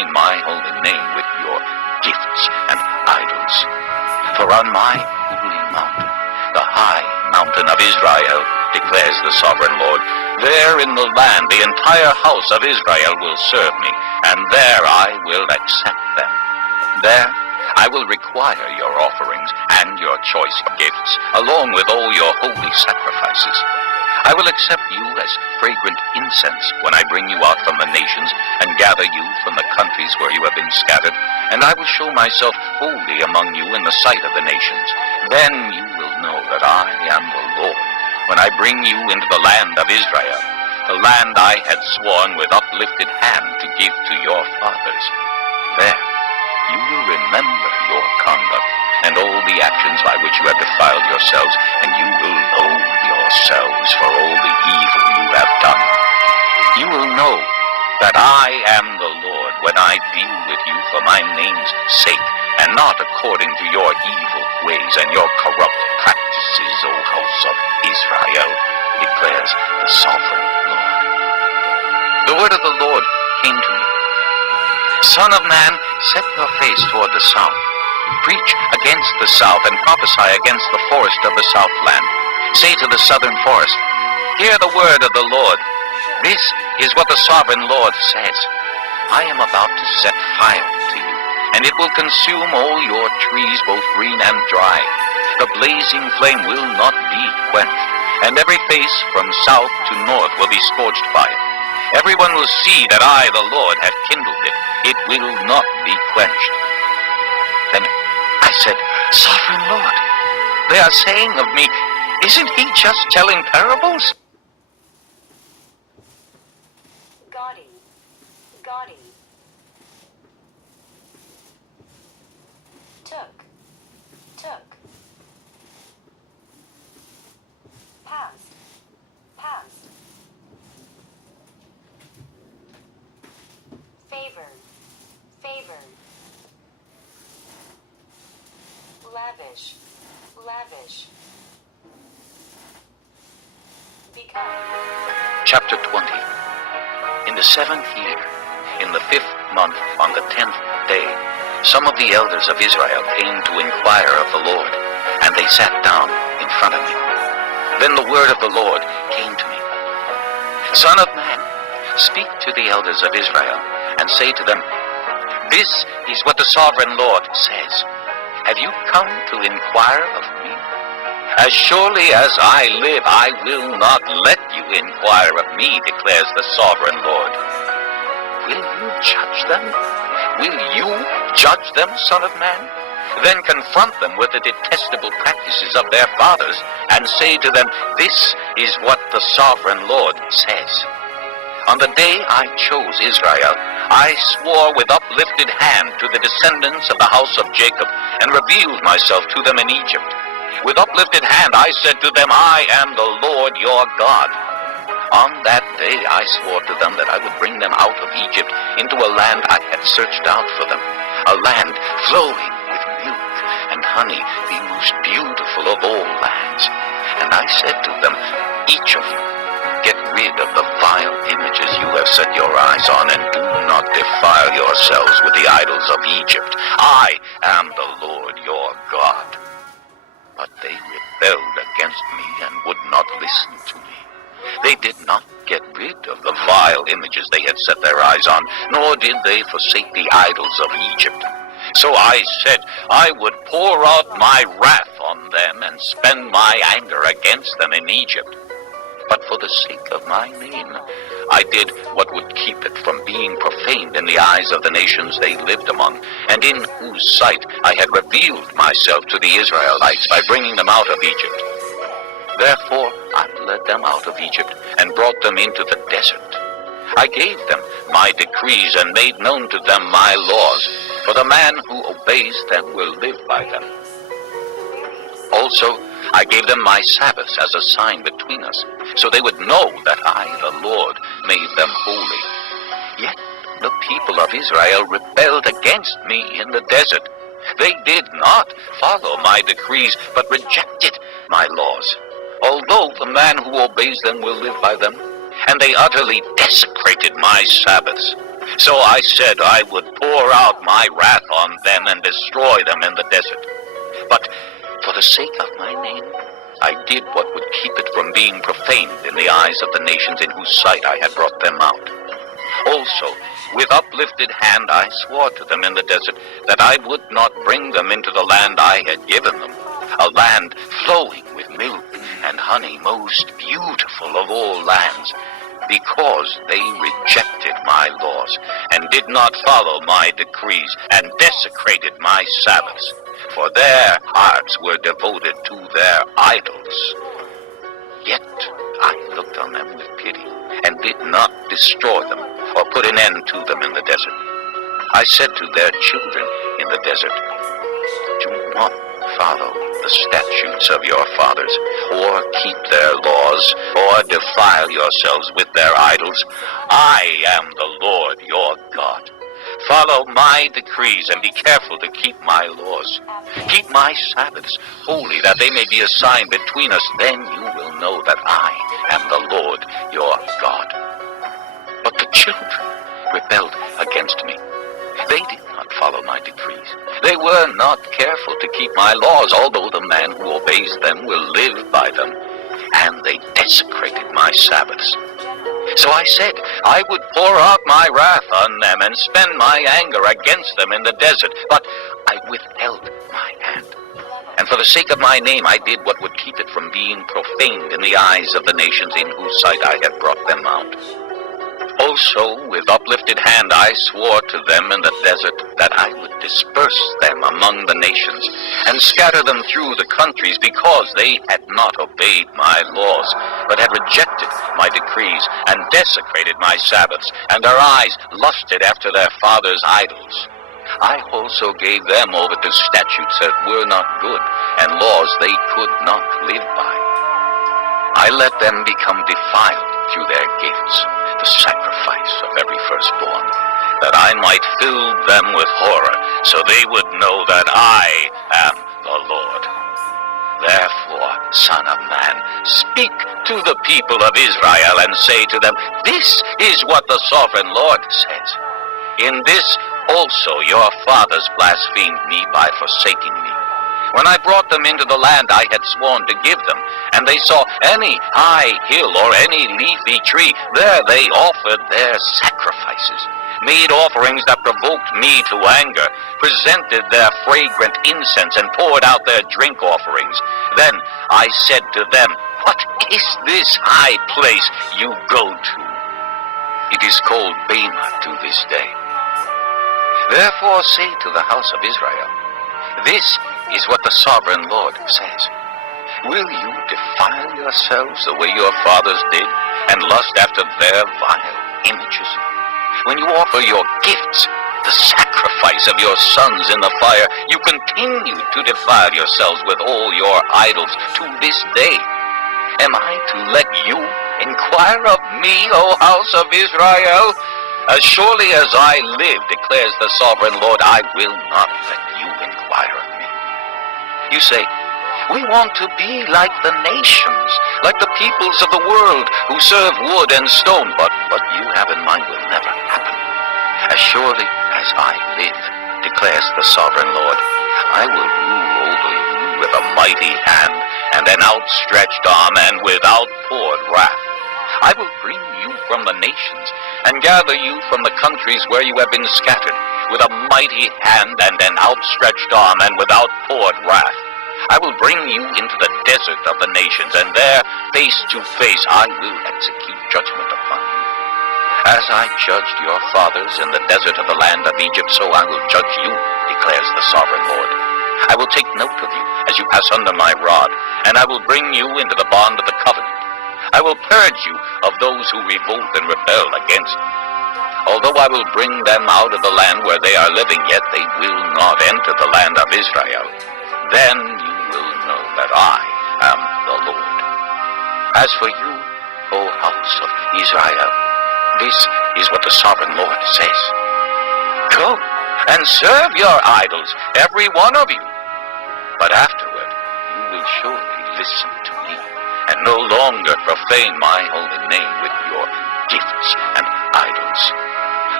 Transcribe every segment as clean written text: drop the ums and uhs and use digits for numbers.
profane my holy name with your gifts and idols. For on my holy mountain, the high mountain of Israel, declares the sovereign Lord, there in the land the entire house of Israel will serve me, and there I will accept them. There I will require your offerings and your choice gifts, along with all your holy sacrifices. I will accept you as fragrant incense when I bring you out from the nations and gather you from the countries where you have been scattered, and I will show myself holy among you in the sight of the nations. Then you will know that I am the Lord, when I bring you into the land of Israel, the land I had sworn with uplifted hand to give to your fathers. There you will remember your conduct and all the actions by which you have defiled yourselves, and you will loathe yourselves for all the evil you have done. You will know that I am the Lord when I deal with you for my name's sake, and not according to your evil ways and your corrupt practices, O house of Israel, declares the sovereign Lord. The word of the Lord came to me. Son of man, set your face toward the south. Preach against the south and prophesy against the forest of the southland. Say to the southern forest, hear the word of the Lord. This is what the sovereign Lord says. I am about to set fire to you, and it will consume all your trees, both green and dry. The blazing flame will not be quenched, and every face from south to north will be scorched by it. Everyone will see that I, the Lord, have kindled it. It will not be quenched. Then I said, Sovereign Lord, they are saying of me, isn't he just telling parables? Gaudy. Took. Past. Favor. Lavish. Become. Chapter 20. In the 7th year, in the 5th month, on the 10th day, some of the elders of Israel came to inquire of the Lord, and they sat down in front of me. Then the word of the Lord came to me. Son of man, speak to the elders of Israel, and say to them, this is what the sovereign Lord says. Have you come to inquire of me? As surely as I live, I will not let you inquire of me, declares the sovereign Lord. Will you judge them? Will you judge them, Son of man? Then confront them with the detestable practices of their fathers, and say to them, this is what the sovereign Lord says. On the day I chose Israel, I swore with uplifted hand to the descendants of the house of Jacob, and revealed myself to them in Egypt. With uplifted hand I said to them, I am the Lord your God. On that day I swore to them that I would bring them out of Egypt into a land I had searched out for them, a land flowing with milk and honey, the most beautiful of all lands. And I said to them, each of you, get rid of the vile images you have set your eyes on, and do not defile yourselves with the idols of Egypt. I am the Lord your God. But they rebelled against me and would not listen to me. They did not get rid of the vile images they had set their eyes on, nor did they forsake the idols of Egypt. So I said I would pour out my wrath on them and spend my anger against them in Egypt. But for the sake of my name, I did what would keep it from being profaned in the eyes of the nations they lived among, and in whose sight I had revealed myself to the Israelites by bringing them out of Egypt. Therefore I led them out of Egypt and brought them into the desert. I gave them my decrees and made known to them my laws, for the man who obeys them will live by them. Also, I gave them my Sabbaths as a sign between us, so they would know that I, the Lord, made them holy. Yet the people of Israel rebelled against me in the desert. They did not follow my decrees, but rejected my laws, although the man who obeys them will live by them. And they utterly desecrated my Sabbaths. So I said I would pour out my wrath on them and destroy them in the desert. But for the sake of my name, I did what would keep it from being profaned in the eyes of the nations in whose sight I had brought them out. Also, with uplifted hand I swore to them in the desert that I would not bring them into the land I had given them, a land flowing with milk and honey, most beautiful of all lands, because they rejected my laws and did not follow my decrees and desecrated my Sabbaths, for their hearts were devoted to their idols. Yet I looked on them with pity and did not destroy them or put an end to them in the desert. I said to their children in the desert, do not follow the statutes of your fathers, or keep their laws, or defile yourselves with their idols. I am the Lord your God. Follow my decrees and be careful to keep my laws. Keep my Sabbaths holy, that they may be a sign between us. Then you will know that I am the Lord your God. But the children rebelled against me. They did not follow my decrees. They were not careful to keep my laws, although the man who obeys them will live by them. And they desecrated my Sabbaths. So I said I would pour out my wrath on them and spend my anger against them in the desert, but I withheld my hand. And for the sake of my name I did what would keep it from being profaned in the eyes of the nations in whose sight I had brought them out. Also, with uplifted hand I swore to them in the desert that I would disperse them among the nations and scatter them through the countries, because they had not obeyed my laws, but had rejected my decrees and desecrated my Sabbaths, and their eyes lusted after their fathers' idols. I also gave them over to statutes that were not good, and laws they could not live by. I let them become defiled through their gifts, the sacrifice of every firstborn, that I might fill them with horror, so they would know that I am the Lord. Therefore, Son of Man, speak to the people of Israel and say to them, this is what the sovereign Lord says. In this also your fathers blasphemed me by forsaking me. When I brought them into the land I had sworn to give them, and they saw any high hill or any leafy tree, there they offered their sacrifices, made offerings that provoked me to anger, presented their fragrant incense, and poured out their drink offerings. Then I said to them, what is this high place you go to? It is called Bema to this day. Therefore say to the house of Israel, this is what the sovereign Lord says. Will you defile yourselves the way your fathers did, and lust after their vile images? When you offer your gifts, the sacrifice of your sons in the fire, you continue to defile yourselves with all your idols to this day. Am I to let you inquire of me, O house of Israel? As surely as I live, declares the sovereign Lord, I will not let you inquire of me. You say, we want to be like the nations, like the peoples of the world who serve wood and stone, but what you have in mind will never happen. As surely as I live, declares the sovereign Lord, I will rule over you with a mighty hand and an outstretched arm and with outpoured wrath. I will bring you from the nations and gather you from the countries where you have been scattered, with a mighty hand and an outstretched arm and with outpoured wrath. I will bring you into the desert of the nations, and there, face to face, I will execute judgment upon you. As I judged your fathers in the desert of the land of Egypt, so I will judge you, declares the sovereign Lord. I will take note of you as you pass under my rod, and I will bring you into the bond of the covenant. I will purge you of those who revolt and rebel against me. Although I will bring them out of the land where they are living, yet they will not enter the land of Israel. Then you will know that I am the Lord. As for you, O house of Israel, this is what the sovereign Lord says. Go and serve your idols, every one of you. But afterward you will surely listen to me, and no longer profane my holy name with your gifts and idols.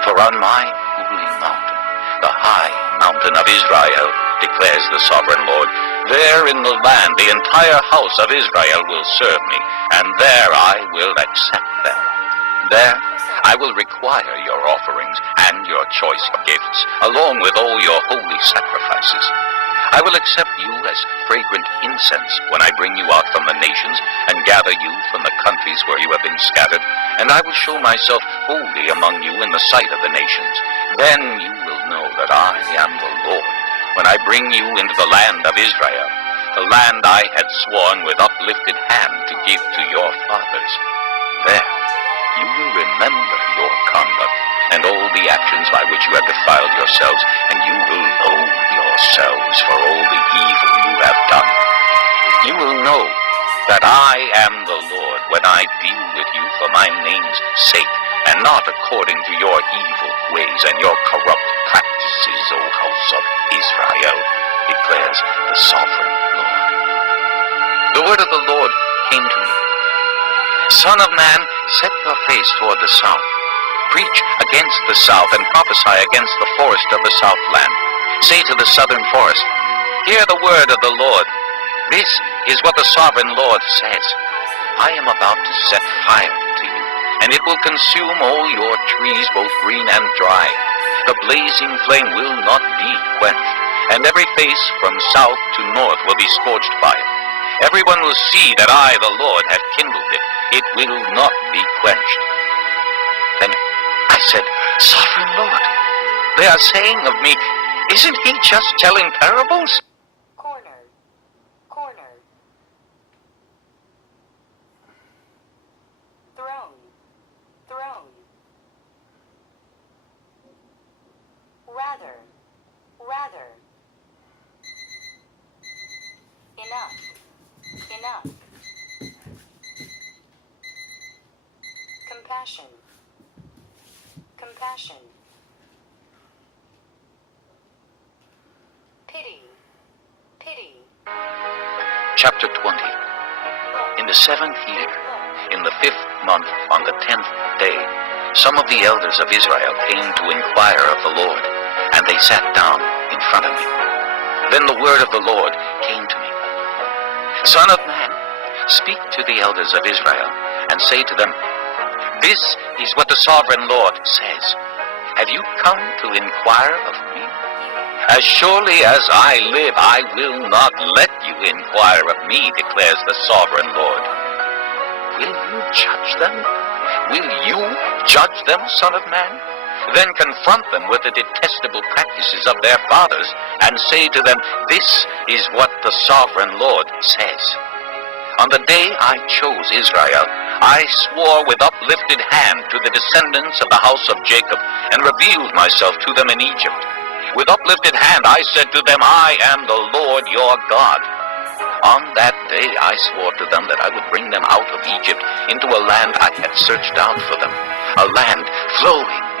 For on my holy mountain, the high mountain of Israel, declares the sovereign Lord, there in the land the entire house of Israel will serve me, and there I will accept them. There I will require your offerings and your choice gifts, along with all your holy sacrifices. I will accept you as fragrant incense when I bring you out from the nations and gather you from the countries where you have been scattered, and I will show myself holy among you in the sight of the nations. Then you will know that I am the Lord, when I bring you into the land of Israel, the land I had sworn with uplifted hand to give to your fathers. There you will remember your conduct and all the actions by which you have defiled yourselves, and you will loathe yourselves for all the evil you have done. You will know that I am the Lord when I deal with you for my name's sake, and not according to your evil ways and your corrupt practices, O house of Israel, declares the sovereign Lord. The word of the Lord came to me. Son of man, set your face toward the south. Preach against the south and prophesy against the forest of the southland. Say to the southern forest, hear the word of the Lord. This is what the sovereign Lord says. I am about to set fire to you, and it will consume all your trees, both green and dry. The blazing flame will not be quenched, and every face from south to north will be scorched by it. Everyone will see that I, the Lord, have kindled it. It will not be quenched. Then I said, Sovereign Lord, they are saying of me, isn't he just telling parables? Corner. Corner. Throne. Throne. Rather. Rather. Enough. Enough. Compassion. Compassion. Pity. Pity. Chapter 20. In the 7th year, in the 5th month, on the 10th day, some of the elders of Israel came to inquire of the Lord, and they sat down in front of me. Then the word of the Lord came to me. Son of man, speak to the elders of Israel, and say to them, this is what the sovereign Lord says. Have you come to inquire of me? As surely as I live, I will not let you inquire of me, declares the sovereign Lord. Will you judge them? Will you judge them, son of man? Then confront them with the detestable practices of their fathers, and say to them, this is what the sovereign Lord says. On the day I chose Israel, I swore with uplifted hand to the descendants of the house of Jacob, and revealed myself to them in Egypt. With uplifted hand I said to them, I am the Lord your God. On that day I swore to them that I would bring them out of Egypt into a land I had searched out for them, a land flowing